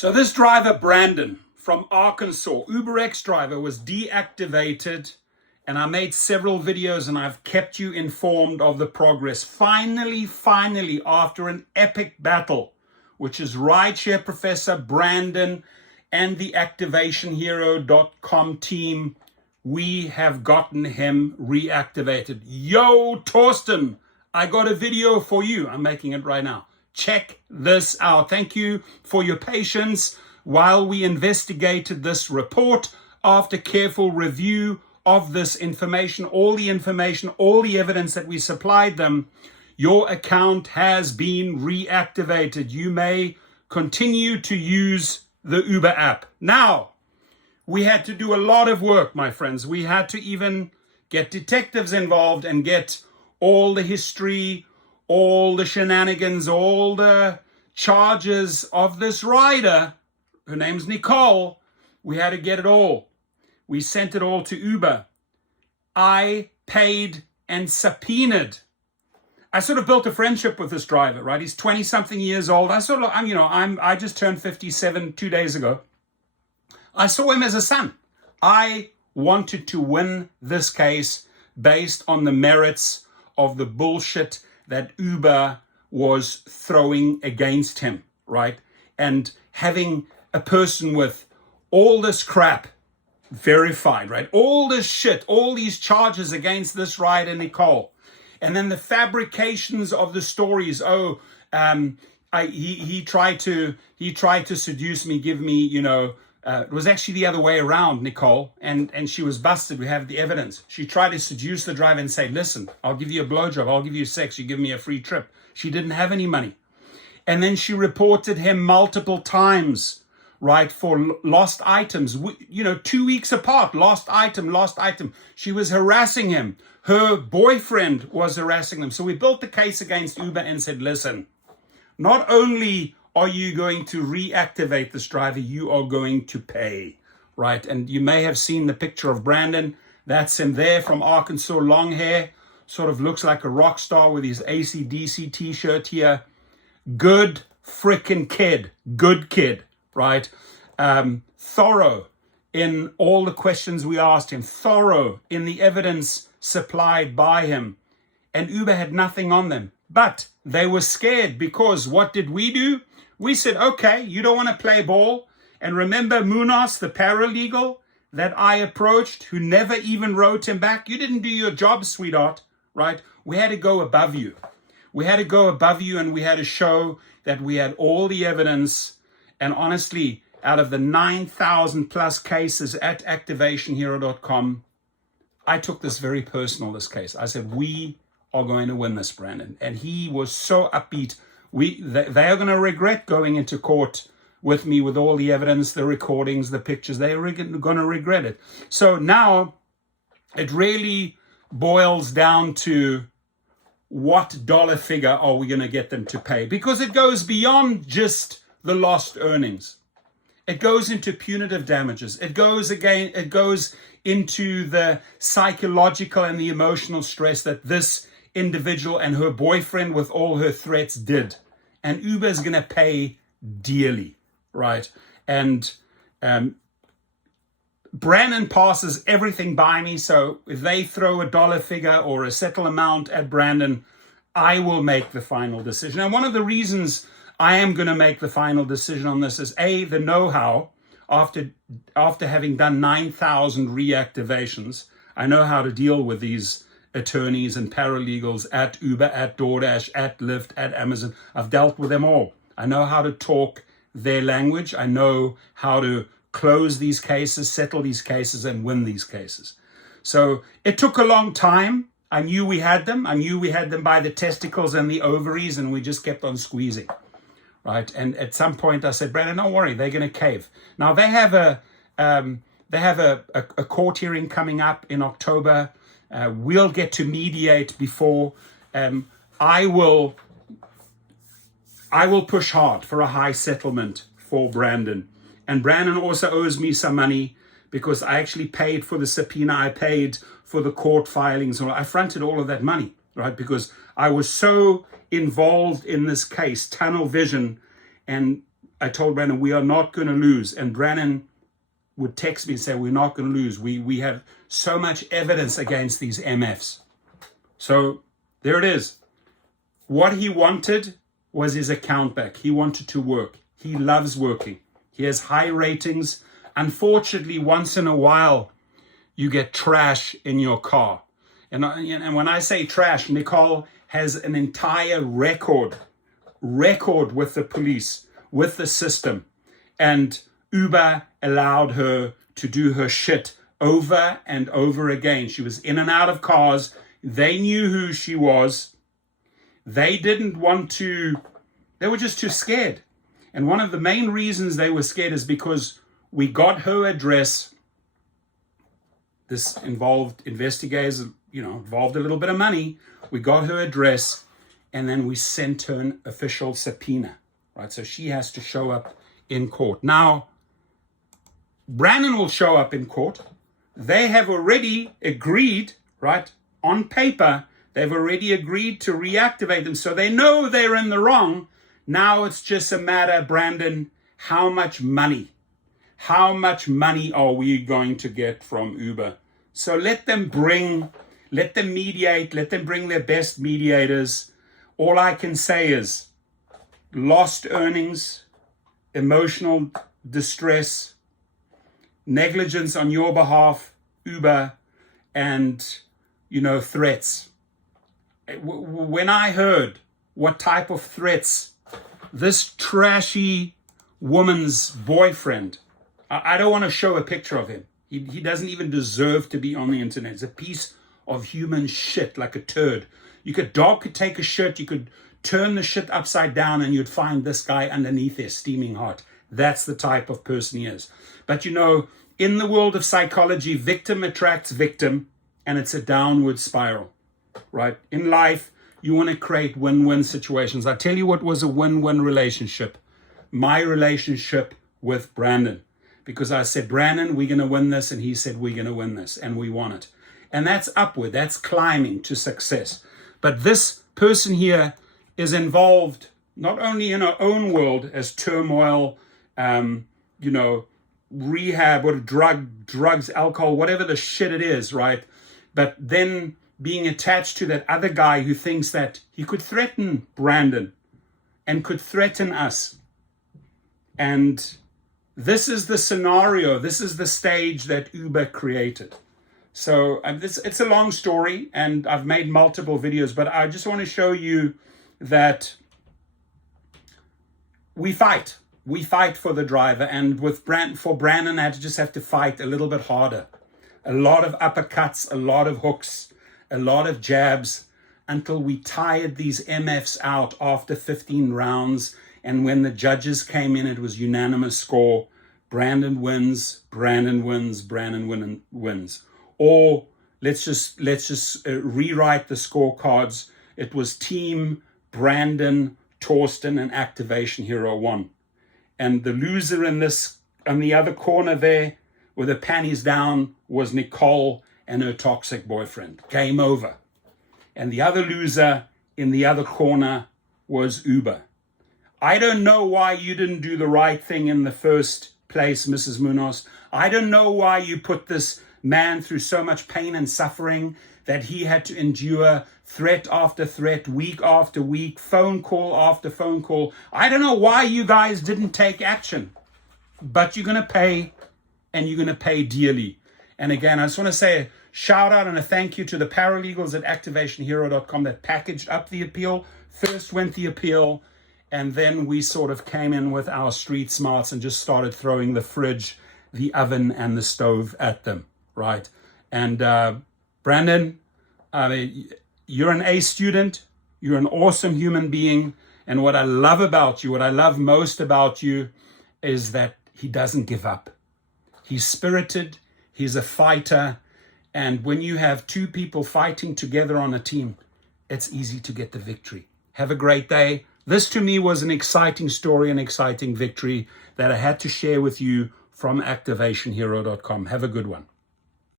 So this driver, Brandon, from Arkansas, UberX driver, was deactivated, and I made several videos and I've kept you informed of the progress. Finally, after an epic battle, which is Rideshare Professor Brandon and the ActivationHero.com team, we have gotten him reactivated. Yo, Torsten, I got a video for you. I'm making it right now. Check this out. Thank you for your patience while we investigated this report. After careful review of this information, all the evidence that we supplied them, your account has been reactivated. You may continue to use the Uber app. Now, we had to do a lot of work, my friends. We had to even get detectives involved and get all the history, all the shenanigans, all the charges of this rider. Her name's Nicole. We had to get it all. We sent it all to Uber. I paid and subpoenaed. I sort of built a friendship with this driver, right? He's 20-something years old. I just turned 57 2 days ago. I saw him as a son. I wanted to win this case based on the merits of the bullshit that Uber was throwing against him, right? And having a person with all this crap verified, right? All this shit, all these charges against this rider, Nicole. And then the fabrications of the stories. He tried to seduce me, give me, it was actually the other way around, Nicole, and she was busted. We have the evidence. She tried to seduce the driver and say, listen, I'll give you a blowjob, I'll give you sex, you give me a free trip. She didn't have any money. And then she reported him multiple times, right, for lost items, 2 weeks apart, lost item. She was harassing him. Her boyfriend was harassing them. So we built the case against Uber and said, listen, not only are you going to reactivate this driver, you are going to pay, right? And you may have seen the picture of Brandon. That's him there from Arkansas, long hair, sort of looks like a rock star with his AC/DC t-shirt here. Good freaking kid, good kid, right? Thorough in all the questions we asked him, thorough in the evidence supplied by him. And Uber had nothing on them. But they were scared because what did we do? We said, okay, you don't want to play ball. And remember Munoz, the paralegal that I approached, who never even wrote him back? You didn't do your job, sweetheart, right? We had to go above you. We had to go above you, and we had to show that we had all the evidence. And honestly, out of the 9,000 plus cases at ActivationHero.com, I took this very personal, this case. I said, we are going to win this, Brandon. And he was so upbeat. They are going to regret going into court with me with all the evidence, the recordings, the pictures. They are going to regret it. So now it really boils down to what dollar figure are we going to get them to pay? Because it goes beyond just the lost earnings. It goes into punitive damages. It goes into the psychological and the emotional stress that this individual and her boyfriend with all her threats did. And Uber is going to pay dearly, right? And Brandon passes everything by me. So if they throw a dollar figure or a settle amount at Brandon, I will make the final decision. And one of the reasons I am going to make the final decision on this is the know-how. After having done 9,000 reactivations, I know how to deal with these attorneys and paralegals at Uber, at DoorDash, at LYFT, at Amazon. I've dealt with them all. I know how to talk their language. I know how to close these cases, settle these cases, and win these cases. So it took a long time. I knew we had them. I knew we had them by the testicles and the ovaries, and we just kept on squeezing. Right, and at some point I said, Brandon, don't worry, they're going to cave. Now they have a court hearing coming up in October. We'll get to mediate before. I will push hard for a high settlement for Brandon, and Brandon also owes me some money because I actually paid for the subpoena. I paid for the court filings. I fronted all of that money, right? Because I was so involved in this case, tunnel vision, and I told Brandon, we are not going to lose. And Brandon would text me and say, we're not going to lose. We have so much evidence against these MFs. So there it is. What he wanted was his account back. He wanted to work. He loves working. He has high ratings. Unfortunately, once in a while, you get trash in your car. And when I say trash, Nicole has an entire record with the police, with the system. And Uber allowed her to do her shit over and over again. She was in and out of cars. They knew who she was. They didn't want to, they were just too scared. And one of the main reasons they were scared is because we got her address. This involved investigators, involved a little bit of money. We got her address, and then we sent her an official subpoena, right? So she has to show up in court. Now, Brandon will show up in court. They have already agreed, right, on paper, they've already agreed to reactivate them. So they know they're in the wrong. Now it's just a matter, Brandon, how much money are we going to get from Uber? So let them mediate, let them bring their best mediators. All I can say is lost earnings, emotional distress, negligence on your behalf, Uber, and, threats. When I heard what type of threats this trashy woman's boyfriend, I don't want to show a picture of him. He doesn't even deserve to be on the internet. It's a piece of human shit, like a turd. Dog could take a shit, you could turn the shit upside down and you'd find this guy underneath there steaming hot. That's the type of person he is. But in the world of psychology, victim attracts victim, and it's a downward spiral, right? In life, you want to create win-win situations. I tell you what was a win-win relationship. My relationship with Brandon. Because I said, Brandon, we're going to win this. And he said, we're going to win this. And we won it. And that's upward. That's climbing to success. But this person here is involved not only in her own world as turmoil, rehab or drugs, alcohol, whatever the shit it is, right? But then being attached to that other guy who thinks that he could threaten Brandon and could threaten us. And this is the scenario, this is the stage that Uber created. So it's a long story, and I've made multiple videos, but I just want to show you that we fight. We fight for the driver, and for Brandon, I just have to fight a little bit harder. A lot of uppercuts, a lot of hooks, a lot of jabs, until we tired these MFs out after 15 rounds. And when the judges came in, it was unanimous score. Brandon wins, Brandon wins, Brandon wins. Or let's just rewrite the scorecards. It was team Brandon, Torsten, and Activation Hero won. And the loser in this, on the other corner there, with the panties down, was Nicole and her toxic boyfriend. Game over. And the other loser in the other corner was Uber. I don't know why you didn't do the right thing in the first place, Mrs. Munoz. I don't know why you put this man through so much pain and suffering that he had to endure threat after threat, week after week, phone call after phone call. I don't know why you guys didn't take action, but you're going to pay, and you're going to pay dearly. And again, I just want to say a shout out and a thank you to the paralegals at activationhero.com that packaged up the appeal. First went the appeal, and then we sort of came in with our street smarts and just started throwing the fridge, the oven, and the stove at them, right? And Brandon, you're an A student. You're an awesome human being. And what I love about you, what I love most about you, is that he doesn't give up. He's spirited. He's a fighter. And when you have two people fighting together on a team, it's easy to get the victory. Have a great day. This to me was an exciting story, an exciting victory that I had to share with you from activationhero.com. Have a good one.